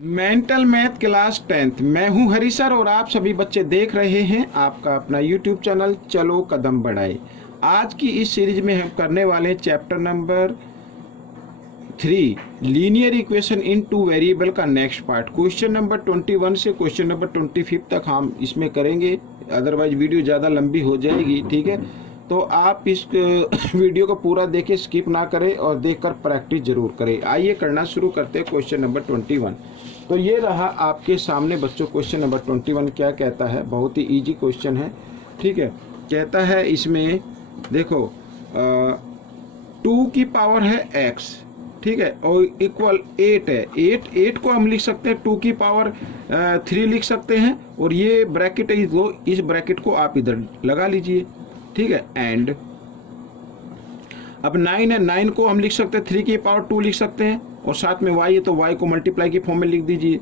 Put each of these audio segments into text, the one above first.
Mental math class 10th। मैं हूं हरी sir और आप सभी बच्चे देख रहे हैं आपका अपना यूट्यूब चैनल चलो कदम बढ़ाए। आज की इस सीरीज में हम करने वाले हैं chapter number 3 linear equation in two variable का नेक्स्ट पार्ट। क्वेश्चन नंबर 21 से क्वेश्चन नंबर 25 तक हम इसमें करेंगे, अदरवाइज वीडियो ज़्यादा लंबी हो जाएगी। ठीक है, तो आप इस वीडियो को पूरा देखें, स्किप ना करें और देखकर प्रैक्टिस जरूर करें। आइए करना शुरू करते हैं क्वेश्चन नंबर 21। तो ये रहा आपके सामने बच्चों क्वेश्चन नंबर 21। क्या कहता है, बहुत ही इजी क्वेश्चन है। ठीक है, कहता है इसमें देखो 2 की पावर है x, ठीक है, और इक्वल 8 है। 8 को हम लिख सकते हैं 2 की पावर 3 लिख सकते हैं, और ये ब्रैकेट है तो इस ब्रैकेट को आप इधर लगा लीजिए। ठीक है, एंड अब 9 है, 9 को हम लिख सकते हैं 3 की पावर 2 लिख सकते हैं, और साथ में y है तो y को मल्टीप्लाई की फॉर्म में लिख दीजिए,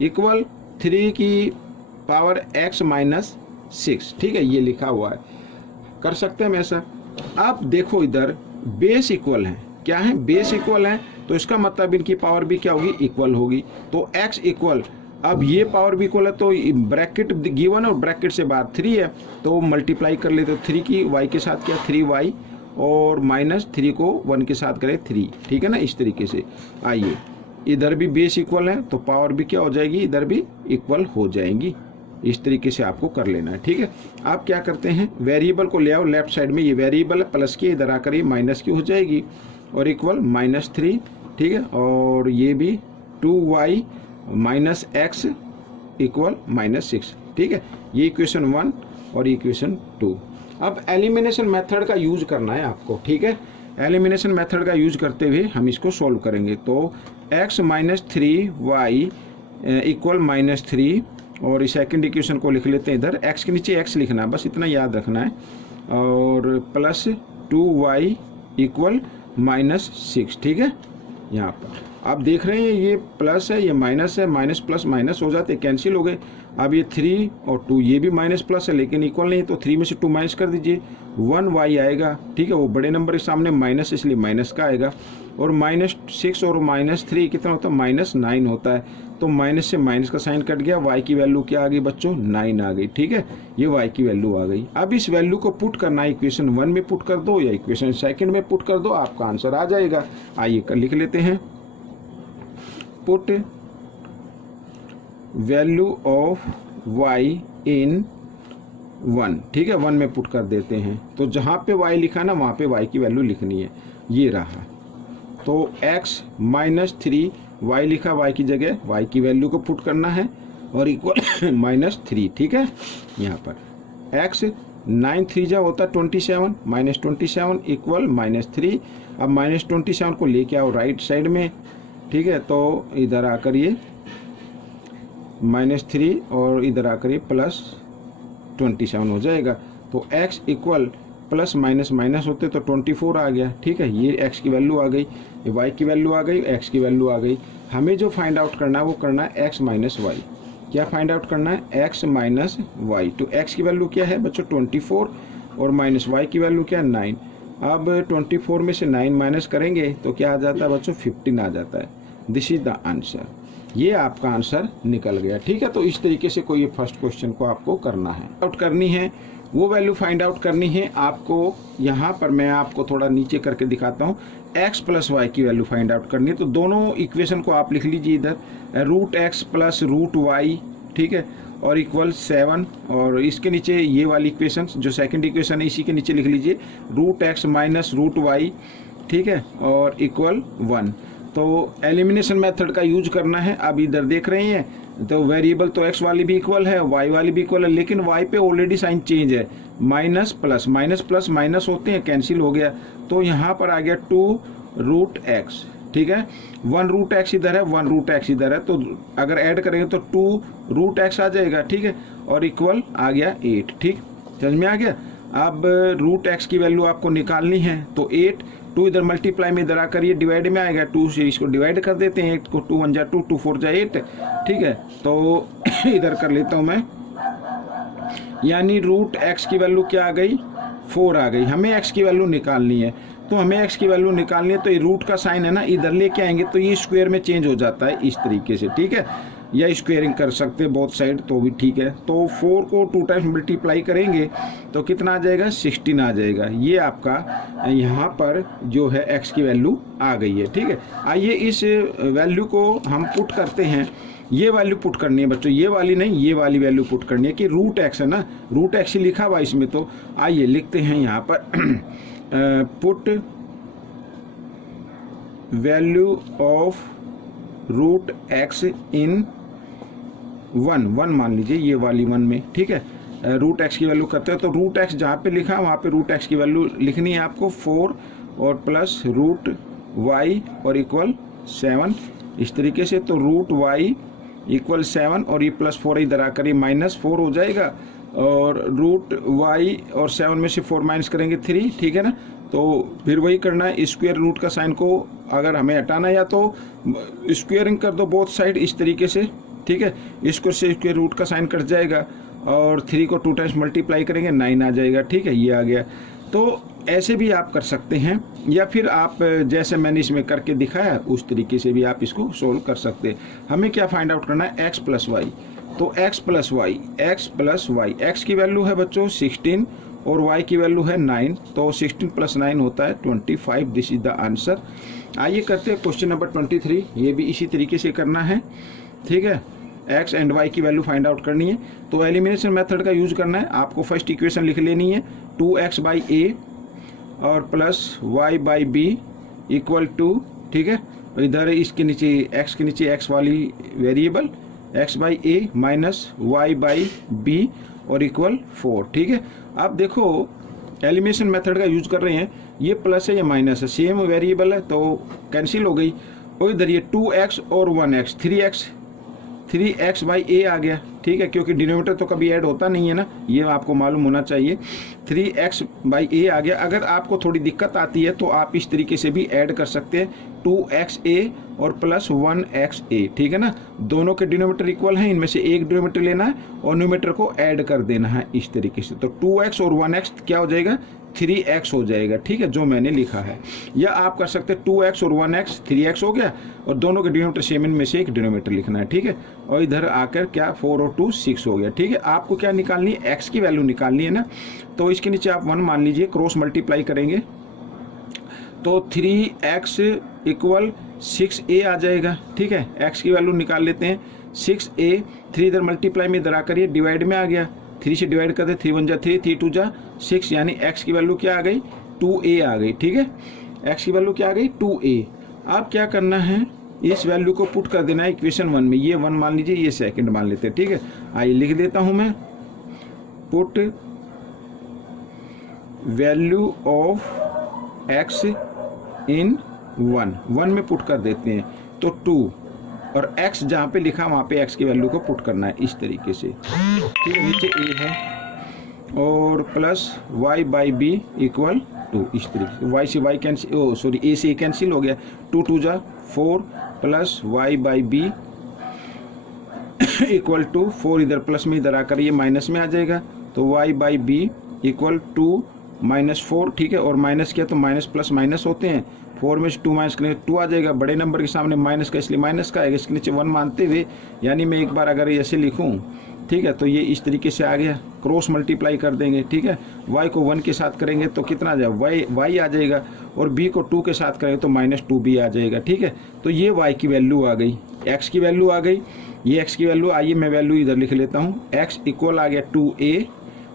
इक्वल 3 की पावर x माइनस 6। ठीक है, ये लिखा हुआ है, कर सकते हैं हम ऐसा। अब देखो इधर बेस इक्वल है, क्या है, बेस इक्वल है, तो इसका मतलब इनकी पावर भी क्या होगी, इक्वल होगी। तो x इक्वल, अब ये पावर भी इक्वल है तो ब्रैकेट गिवन और ब्रैकेट से बाहर 3 है तो मल्टीप्लाई कर लेते, 3 की y के साथ क्या 3y, और माइनस 3 को 1 के साथ करें 3। ठीक है ना, इस तरीके से। आइए इधर भी बेस इक्वल है तो पावर भी क्या हो जाएगी, इधर भी इक्वल हो जाएंगी। इस तरीके से आपको कर लेना है। ठीक है, आप क्या करते हैं, वेरिएबल को ले आओ लेफ्ट साइड में, ये वेरिएबल है प्लस की, इधर आकर ये माइनस की हो जाएगी, और इक्वल -3। ठीक है, और ये भी 2y माइनस x इक्वल -6। ठीक है, ये इक्वेशन 1 और इक्वेशन 2। अब एलिमिनेशन मेथड का यूज करना है आपको। ठीक है, एलिमिनेशन मेथड का यूज करते हुए हम इसको सॉल्व करेंगे। तो x माइनस 3y इक्वल -3, और इस सेकेंड इक्वेशन को लिख लेते हैं इधर, x के नीचे x लिखना है, बस इतना याद रखना है, और प्लस 2y इक्वल -6। ठीक है, यहाँ पर आप देख रहे हैं ये प्लस है, ये माइनस है, माइनस प्लस माइनस हो जाते, कैंसिल हो गए। अब ये 3 और 2, ये भी माइनस प्लस है लेकिन इक्वल नहीं, तो 3 में से 2 माइनस कर दीजिए, 1y आएगा। ठीक है, वो बड़े नंबर के सामने माइनस, इसलिए माइनस का आएगा, और -6 और -3 कितना होता है, -9 होता है। तो माइनस से माइनस का साइन कट गया, y की वैल्यू क्या आ गई बच्चों, 9 आ गई। ठीक है, ये y की वैल्यू आ गई। अब इस वैल्यू को पुट करना है, इक्वेशन 1 में पुट कर दो या इक्वेशन सेकंड में पुट कर दो, आपका आंसर आ जाएगा। आइए लिख लेते हैं, पुट वैल्यू ऑफ y इन 1। ठीक है, 1 में पुट कर देते हैं, तो जहाँ पे y लिखा ना वहाँ पे y की वैल्यू लिखनी है, ये रहा। तो x माइनस 3y लिखा, y की जगह y की वैल्यू को पुट करना है, और इक्वल -3। ठीक है, यहाँ पर x 9 3 जा होता 27, -27 इक्वल -3। अब -27 को लेके आओ राइट साइड में। ठीक है, तो इधर आकर ये -3 और इधर आकर ये +27 हो जाएगा। तो x equal plus minus minus होते तो 24 आ गया। ठीक है, ये x की वैल्यू आ गई, ये y की वैल्यू आ गई, x की वैल्यू आ गई। हमें जो फाइंड आउट करना है वो करना है x माइनस वाई। क्या फाइंड आउट करना है, x माइनस वाई। तो x की वैल्यू क्या है बच्चों 24, और माइनस y की वैल्यू क्या है 9। अब 24 में से 9 माइनस करेंगे तो क्या आ जाता है बच्चों, 15 आ जाता है। दिस इज द आंसर, ये आपका आंसर निकल गया। ठीक है, तो इस तरीके से कोई फर्स्ट क्वेश्चन को आपको करना है, आउट करनी है, वो वैल्यू फाइंड आउट करनी है आपको। यहाँ पर मैं आपको थोड़ा नीचे करके दिखाता हूँ, x प्लस वाई की वैल्यू फाइंड आउट करनी है। तो दोनों इक्वेशन को आप लिख लीजिए इधर, √x प्लस √y। ठीक है, और इक्वल 7, और इसके नीचे ये वाली इक्वेशन जो सेकंड इक्वेशन है इसी के नीचे लिख लीजिए √x माइनस √y। ठीक है, और इक्वल 1। तो एलिमिनेशन मेथड का यूज करना है। अब इधर देख रहे हैं तो वेरिएबल तो x वाली भी इक्वल है, y वाली भी इक्वल है, लेकिन y पे ऑलरेडी साइन चेंज है, माइनस प्लस माइनस होते हैं, कैंसिल हो गया। तो यहाँ पर आ गया 2√x। ठीक है, 1√x इधर है, 1√x इधर है, तो अगर ऐड करेंगे तो 2√x आ जाएगा। ठीक है, और इक्वल आ गया 8। ठीक, समझ में आ गया। अब √x की वैल्यू आपको निकालनी है, तो 8, 2 इधर मल्टीप्लाई में इधर आकर ये डिवाइड में आएगा, 2 से इसको डिवाइड कर देते हैं, 8 को 2 1 जा 2, 2 4 जा 8। ठीक है, तो इधर कर लेता हूँ मैं, यानी √x की वैल्यू क्या आ गई, 4 आ गई। हमें x की वैल्यू निकालनी है, तो हमें एक्स की वैल्यू निकालनी है, तो ये रूट का साइन है ना, इधर लेके आएंगे तो ये स्क्वायर में चेंज हो जाता है इस तरीके से, ठीक है। या स्क्वेयरिंग कर सकते हैं बोथ साइड तो भी ठीक है। तो 4 को 2 टाइम्स मल्टीप्लाई करेंगे तो कितना आ जाएगा, 16 आ जाएगा। ये आपका यहाँ पर जो है एक्स की वैल्यू आ गई है, ठीक है। आइए इस वैल्यू को हम पुट करते हैं। ये वैल्यू पुट करनी है बच्चों, ये वाली नहीं, ये वाली वैल्यू पुट करनी है कि रूट एक्स है ना, रूट एक्स ही लिखा हुआ इसमें। तो आइए लिखते हैं यहाँ पर put value of root x in 1 मान लीजिए, ये वाली 1 में, ठीक है। रूट एक्स की वैल्यू करते हैं तो रूट एक्स जहाँ पे लिखा है वहाँ पे रूट एक्स की वैल्यू लिखनी है आपको 4 और प्लस रूट वाई और इक्वल 7 इस तरीके से। तो रूट वाई इक्वल 7 और ये प्लस 4 इधर आकर ये -4 हो जाएगा, और रूट वाई और 7 में से 4 माइनस करेंगे 3, ठीक है ना। तो फिर वही करना है, स्क्वायर रूट का साइन को अगर हमें हटाना है या तो स्क्वेयरिंग कर दो बोथ साइड इस तरीके से, ठीक है। इसको से स्क्वायर रूट का साइन कट जाएगा और 3 को 2 टाइम्स मल्टीप्लाई करेंगे 9 आ जाएगा, ठीक है। ये आ गया। तो ऐसे भी आप कर सकते हैं, या फिर आप जैसे मैंने इसमें करके दिखाया उस तरीके से भी आप इसको सोल्व कर सकते हैं। हमें क्या फाइंड आउट करना है, एक्स प्लस वाई। तो एक्स प्लस वाई, एक्स की वैल्यू है बच्चों 16 और y की वैल्यू है 9, तो 16 + 9 होता है 25। This is the answer. आइए करते हैं क्वेश्चन नंबर 23। ये भी इसी तरीके से करना है, ठीक है। x एंड y की वैल्यू फाइंड आउट करनी है, तो एलिमिनेशन मेथड का यूज करना है। आपको फर्स्ट इक्वेशन लिख लेनी है 2x/a और प्लस y/b इक्वल टू, ठीक है। इधर इसके नीचे x के नीचे x वाली वेरिएबल x/a माइनस y/b और इक्वल 4, ठीक है। अब देखो एलिमिनेशन मेथड का यूज कर रहे हैं, ये प्लस है ये माइनस है, सेम वेरिएबल है तो कैंसिल हो गई। और इधर ये 2x और 1x 3x/a आ गया, ठीक है, क्योंकि डिनोमिनेटर तो कभी ऐड होता नहीं है ना, ये आपको मालूम होना चाहिए। 3x/a आ गया। अगर आपको थोड़ी दिक्कत आती है तो आप इस तरीके से भी ऐड कर सकते हैं 2xa और प्लस 1xa, ठीक है ना। दोनों के डिनोमिनेटर इक्वल हैं, इनमें से एक डिनोमिनेटर लेना है और न्यूमेरेटर को ऐड कर देना है इस तरीके से। तो 2x और 1x क्या हो जाएगा, 3x हो जाएगा, ठीक है, जो मैंने लिखा है। या आप कर सकते हैं 2x और 1x 3x हो गया और दोनों के डिनोमिनेटर सेम, इनमें से एक डिनोमिनेटर लिखना है, ठीक है। और इधर आकर क्या 4 और 2 6 हो गया, ठीक है। आपको क्या निकालनी है, x की वैल्यू निकालनी है ना। तो इसके नीचे आप 1 मान लीजिए, क्रॉस मल्टीप्लाई करेंगे तो 3x इक्वल 6a आ जाएगा, ठीक है। x की वैल्यू निकाल लेते हैं 6a, 3 इधर मल्टीप्लाई में इधर आकर ये डिवाइड में आ गया, 3 से डिवाइड करते 3 1 जा 3, 3 2 जा 6, यानी x की वैल्यू क्या आ गई, 2a आ गई, ठीक है। x की वैल्यू क्या आ गई, 2a। अब क्या करना है, इस वैल्यू को पुट कर देना है इक्वेशन 1 में। ये 1 मान लीजिए, ये सेकंड मान लेते हैं, ठीक है। आइए लिख देता हूं मैं, पुट वैल्यू ऑफ x इन 1 में पुट कर देते हैं तो 2, और x जहाँ पे लिखा वहाँ पे x की वैल्यू को पुट करना है इस तरीके से, ठीक है। नीचे a है और प्लस y/b इक्वल 2 इस तरीके से। y से y कैंसिल, सॉरी a से a कैंसिल हो गया, 2 2 जा 4 प्लस y/b इक्वल टू 4, इधर प्लस में इधर आकर ये माइनस में आ जाएगा, तो y/b इक्वल 2 - 4, ठीक है। और माइनस किया तो माइनस प्लस माइनस होते हैं, 4 में से 2 माइनस करेंगे 2 आ जाएगा। बड़े नंबर के सामने माइनस का इसलिए माइनस का आएगा, इसके नीचे 1 मानते हुए, यानी मैं एक बार अगर ऐसे लिखूं, ठीक है, तो ये इस तरीके से आ गया। क्रॉस मल्टीप्लाई कर देंगे, ठीक है। y को 1 के साथ करेंगे तो कितना आ जाएगा, y आ जाएगा, और b को 2 के साथ करेंगे तो -2b आ जाएगा, ठीक है। तो ये y की वैल्यू आ गई, x की वैल्यू आ गई, ये x की वैल्यू। आइए मैं वैल्यू इधर लिख लेता हूँ, x इक्वल आ गया 2a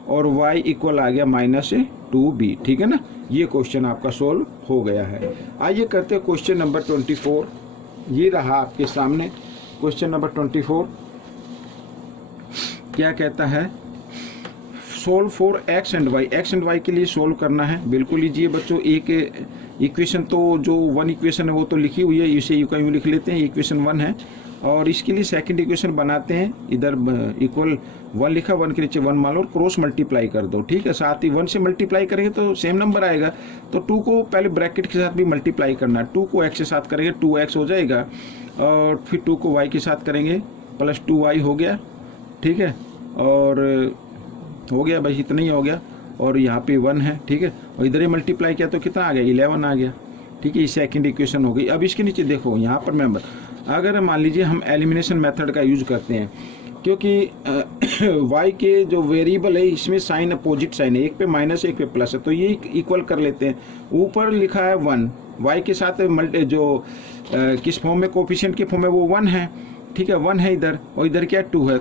और y इक्वल आ गया -2b, ठीक है ना। ये क्वेश्चन आपका सोल्व हो गया है। आइए करते हैं क्वेश्चन नंबर 24। ये रहा आपके सामने क्वेश्चन नंबर 24। क्या कहता है, solve for x and y के लिए सोल्व करना है। बिल्कुल लीजिए बच्चों, एक इक्वेशन तो जो 1 इक्वेशन है वो तो लिखी हुई है, इसे यूं का यूं लिख लेते हैं, इक्वेशन 1 है। और इसके लिए सेकंड इक्वेशन बनाते हैं, इधर इक्वल 1 लिखा, 1 के नीचे 1 मान लो और क्रॉस मल्टीप्लाई कर दो, ठीक है। साथ ही 1 से मल्टीप्लाई करेंगे तो सेम नंबर आएगा, तो 2 को पहले ब्रैकेट के साथ भी मल्टीप्लाई करना है। 2 को x के साथ करेंगे 2x हो जाएगा, और फिर 2 को y के साथ करेंगे प्लस 2y हो गया, ठीक है। और हो गया, बस इतना ही हो गया, और यहाँ पे 1 है, ठीक है। और इधर ही मल्टीप्लाई किया तो कितना आ गया 11 आ गया। ठीक है, ये सेकंड इक्वेशन हो गई। अब इसके नीचे देखो यहाँ पर मैं अगर मान लीजिए हम एलिमिनेशन मेथड का यूज करते हैं, क्योंकि y के जो वेरिएबल है इसमें साइन अपोजिट साइन है, एक पे माइनस एक पे प्लस है, तो ये इक्वल कर लेते हैं। ऊपर लिखा है 1, y के साथ जो किस फॉर्म में कोफिशिएंट के फॉर्म में वो 1 है। ठीक है, 1 है इधर और इधर क्या 2 है,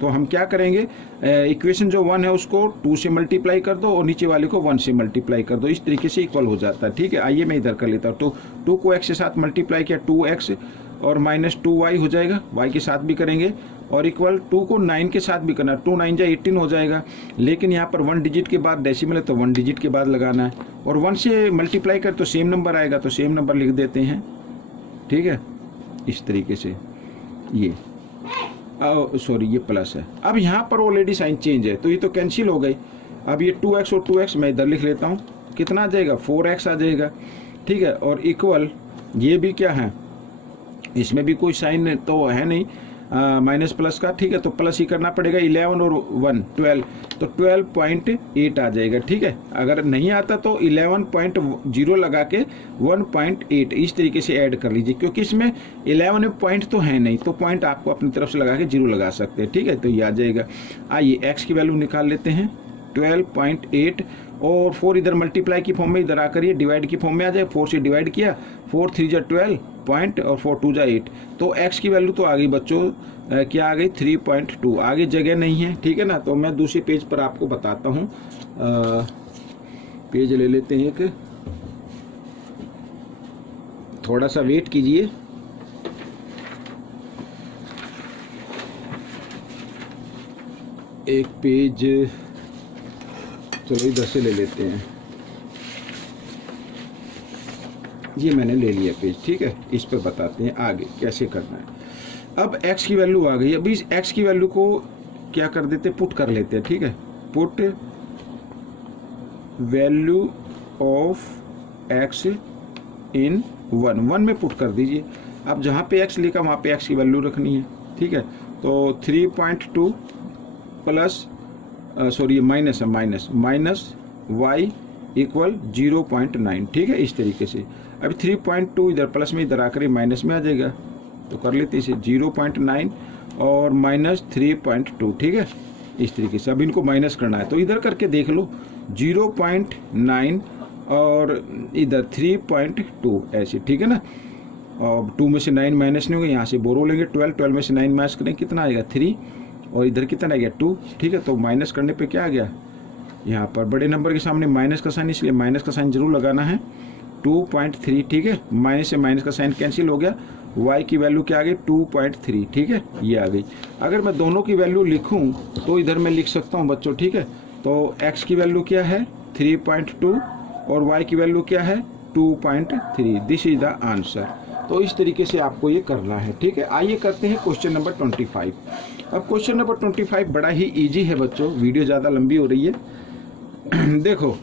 तो हम क्या करेंगे, इक्वेशन जो 1 है उसको 2 से मल्टीप्लाई कर दो और नीचे वाले को 1 से मल्टीप्लाई कर दो, इस तरीके से इक्वल हो जाता है। ठीक है, आइए मैं इधर कर लेता हूँ। तो 2 को x के साथ मल्टीप्लाई किया 2x और माइनस 2y हो जाएगा, y के साथ भी करेंगे और इक्वल 2 को 9 के साथ भी करना, 2 9 जा 18 हो जाएगा। लेकिन यहाँ पर 1 डिजिट के बाद डेसिमल है तो 1 डिजिट के बाद लगाना है और 1 से मल्टीप्लाई कर तो सेम नंबर आएगा, तो सेम नंबर लिख देते हैं। ठीक है, इस तरीके से ये सॉरी ये प्लस है। अब यहाँ पर ऑलरेडी साइन चेंज है तो ये तो कैंसिल हो गई। अब ये 2x और 2x मैं इधर लिख लेता हूँ, कितना आ जाएगा 4x आ जाएगा। ठीक है, और इक्वल ये भी क्या है, इसमें भी कोई साइन तो है नहीं माइनस प्लस का। ठीक है, तो प्लस ही करना पड़ेगा, 11 और 1 12, तो 12.8 आ जाएगा। ठीक है, अगर नहीं आता तो 11.0 लगा के 1.8 इस तरीके से ऐड कर लीजिए, क्योंकि इसमें 11 में पॉइंट तो है नहीं, तो पॉइंट आपको अपनी तरफ से लगा के 0 लगा सकते हैं। ठीक है, तो ये आ जाएगा। आइए एक्स की वैल्यू निकाल लेते हैं 12.8 और 4 इधर मल्टीप्लाई की फॉर्म में, इधर आकर ये डिवाइड की फॉर्म में आ जाए। 4 से डिवाइड किया, 4 3 जा 12 पॉइंट और 4 2 जा 8, तो x की वैल्यू तो आ गई बच्चों, क्या आ गई 3.2। आगे जगह नहीं है। ठीक है ना, तो मैं दूसरे पेज पर आपको बताता हूँ। पेज ले लेते हैं एक, थोड़ा सा वेट कीजिए। एक पेज चलो इधर से ले लेते हैं, ये मैंने ले लिया पेज। ठीक है, इस पर बताते हैं आगे कैसे करना है। अब x की वैल्यू आ गई, अभी इस x की वैल्यू को क्या कर देते, पुट कर लेते हैं। ठीक है, पुट वैल्यू ऑफ x इन 1 में पुट कर दीजिए। अब जहाँ पे x लिखा वहाँ पे x की वैल्यू रखनी है। ठीक है, तो 3.2 प्लस सॉरी माइनस है, माइनस y इक्वल 0.9। ठीक है, इस तरीके से। अभी 3.2 इधर प्लस में, इधर आकर माइनस में आ जाएगा, तो कर लेते इसे 0.9 और माइनस 3.2। ठीक है, इस तरीके से। अब इनको माइनस करना है तो इधर करके देख लो, 0.9 और इधर 3.2 ऐसे। ठीक है ना, और 2 में से 9 माइनस नहीं होगा, यहाँ से बोरो लेंगे 12 में से 9 माइनस करें कितना आएगा 3 और इधर कितना आ गया 2। ठीक है, तो माइनस करने पे क्या आ गया, यहाँ पर बड़े नंबर के सामने माइनस का साइन, इसलिए माइनस का साइन जरूर लगाना है, 2.3। ठीक है, माइनस से माइनस का साइन कैंसिल हो गया, y की वैल्यू क्या आ गई 2.3। ठीक है, ये आ गई। अगर मैं दोनों की वैल्यू लिखूं तो इधर मैं लिख सकता हूं बच्चों। ठीक है, तो x की वैल्यू क्या है 3.2 और y की वैल्यू क्या है 2.3। This is the answer. तो इस तरीके से आपको ये करना है। ठीक है, आइए करते हैं क्वेश्चन नंबर 25। अब क्वेश्चन नंबर 25 बड़ा ही ईजी है बच्चों, वीडियो ज़्यादा लंबी हो रही है। देखो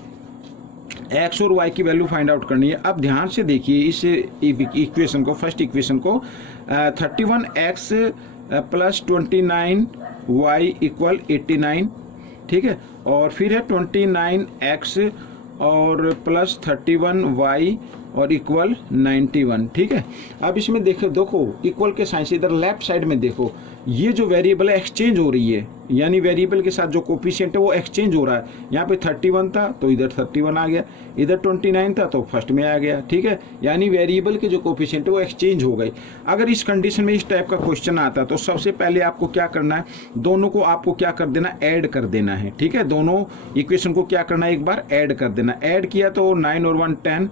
x और y की वैल्यू फाइंड आउट करनी है। अब ध्यान से देखिए इस इक्वेशन को, फर्स्ट इक्वेशन को, 31x प्लस 29y इक्वल 89। ठीक है, और फिर है 29x और प्लस 31y और इक्वल 91। ठीक है, अब इसमें देखो इक्वल के साइन से इधर लेफ्ट साइड में देखो, ये जो वेरिएबल है एक्सचेंज हो रही है, यानी वेरिएबल के साथ जो कोफिशिएंट है वो एक्सचेंज हो रहा है। यहाँ पे 31 था तो इधर 31 आ गया, इधर 29 था तो फर्स्ट में आ गया। ठीक है, यानी वेरिएबल के जो कोफिशिएंट है वो एक्सचेंज हो गए। अगर इस कंडीशन में इस टाइप का क्वेश्चन आता तो सबसे पहले आपको क्या करना है, दोनों को आपको क्या कर देना, ऐड कर देना है। ठीक है, दोनों इक्वेशन को क्या करना है, एक बार ऐड कर देना। ऐड किया तो 9 और 1 10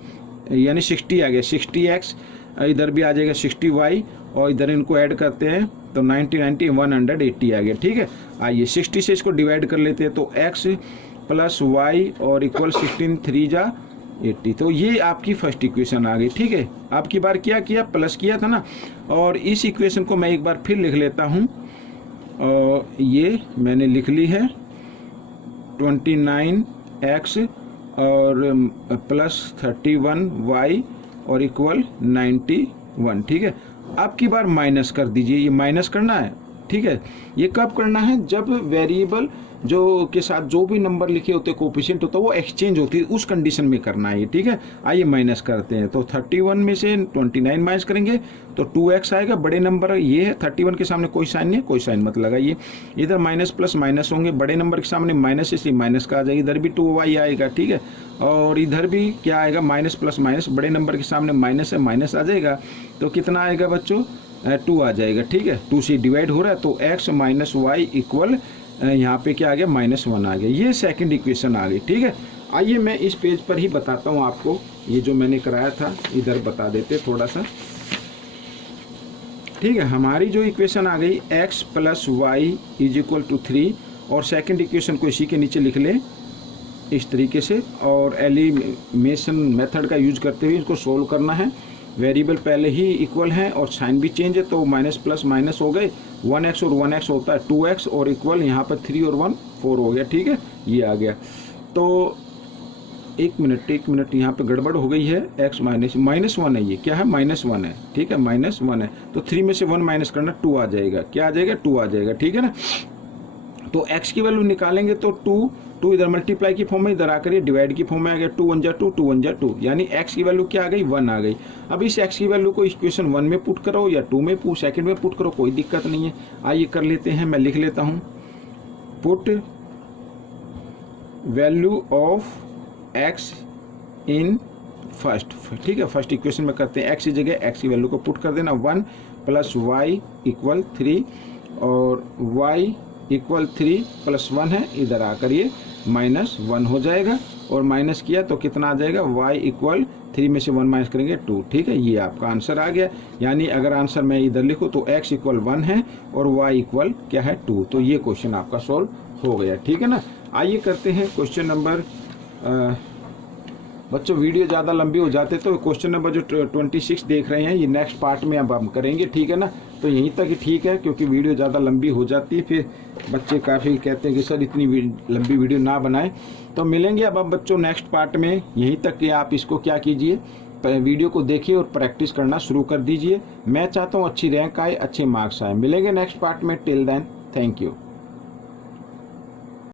यानी 60 आ गया, 60x, इधर भी आ जाएगा 60y और इधर इनको ऐड करते हैं तो 90 90 180 आ गया। ठीक है, आइए 60 से इसको डिवाइड कर लेते हैं तो x प्लस y और इक्वल 16 3 जा 80। तो ये आपकी फर्स्ट इक्वेशन आ गई। ठीक है, आपकी बार क्या किया, प्लस किया था ना, और इस इक्वेशन को मैं एक बार फिर लिख लेता हूँ और ये मैंने लिख ली है 29x और प्लस 31y और इक्वल 91। ठीक है, अब की बार माइनस कर दीजिए, ये माइनस करना है ठीक है। ये कब करना है, जब वेरिएबल जो के साथ जो भी नंबर लिखे होते हैं कोफिशिएंट होता है वो एक्सचेंज होती है, उस कंडीशन में करना है ये, ठीक है। आइए माइनस करते हैं, तो 31 में से 29 माइनस करेंगे तो 2x आएगा, बड़े नंबर ये है, 31 के सामने कोई साइन नहीं है, कोई साइन मत लगाइए। इधर माइनस प्लस माइनस होंगे, बड़े नंबर के सामने माइनस इसलिए माइनस का आ जाएगा, इधर भी 2y आएगा, ठीक है। और इधर भी क्या आएगा, माइनस प्लस माइनस, बड़े नंबर के सामने माइनस है, माइनस आ जाएगा, तो कितना आएगा बच्चों, 2 आ जाएगा, ठीक है। 2 से डिवाइड हो रहा है तो x माइनस वाई इक्वल यहाँ पे क्या आ गया, -1 आ गया। ये सेकंड इक्वेशन आ गई, ठीक है। आइए मैं इस पेज पर ही बताता हूँ आपको, ये जो मैंने कराया था इधर बता देते थोड़ा सा, ठीक है। हमारी जो इक्वेशन आ गई x plus y is equal to 3, और सेकंड इक्वेशन को इसी के नीचे लिख लें इस तरीके से, और एलिमिनेशन मेथड का यूज करते हुए इसको सोल्व करना है। वेरिएबल पहले ही इक्वल हैं और साइन भी चेंज है, तो माइनस प्लस माइनस हो गए, 1x और 1x होता है 2x, और इक्वल यहाँ पर 3 और 1 4 हो गया, ठीक है। ये आ गया, तो एक मिनट यहाँ पे गड़बड़ हो गई है, x -1 है, ये क्या है, -1 है, ठीक है, -1 है, तो 3 में से 1 माइनस करना, 2 आ जाएगा, क्या आ जाएगा, 2 आ जाएगा, ठीक है ना। तो x की वैल्यू निकालेंगे तो 2 इधर मल्टीप्लाई की फॉर्म में, इधर आकर ये डिवाइड की फॉर्म में आ गया, 2 1 जा 2, 2 1 जा 2, यानी x की वैल्यू क्या आ गई, 1 आ गई। अब इस x की वैल्यू को इक्वेशन 1 में पुट करो या 2 में सेकंड में पुट करो, कोई दिक्कत नहीं है। आइए कर लेते हैं, मैं लिख लेता हूँ, put value of x in first, ठीक है। फर्स्ट इक्वेशन में करते हैं, x की जगह x की वैल्यू को पुट कर देना, 1 प्लस वाई इक्वल 3, और y इक्वल 3 प्लस 1 है, इधर आकर ये -1 हो जाएगा, और माइनस किया तो कितना आ जाएगा, y इक्वल 3 में से 1 माइनस करेंगे 2, ठीक है। ये आपका आंसर आ गया, यानी अगर आंसर मैं इधर लिखूँ तो x इक्वल 1 है और y इक्वल क्या है, 2, तो ये क्वेश्चन आपका सॉल्व हो गया, ठीक है ना। आइए करते हैं क्वेश्चन नंबर, बच्चों वीडियो ज़्यादा लंबी हो जाते तो क्वेश्चन नंबर जो 26 देख रहे हैं ये नेक्स्ट पार्ट में अब हम करेंगे, ठीक है ना। तो यहीं तक ही ठीक है, क्योंकि वीडियो ज़्यादा लंबी हो जाती है, फिर बच्चे काफ़ी कहते हैं कि सर इतनी लंबी वीडियो ना बनाएं। तो मिलेंगे अब बच्चों नेक्स्ट पार्ट में, यहीं तक कि आप इसको क्या कीजिए, वीडियो को देखिए और प्रैक्टिस करना शुरू कर दीजिए। मैं चाहता हूँ अच्छी रैंक आए, अच्छे मार्क्स आए। मिलेंगे नेक्स्ट पार्ट में, टिल देन थैंक यू।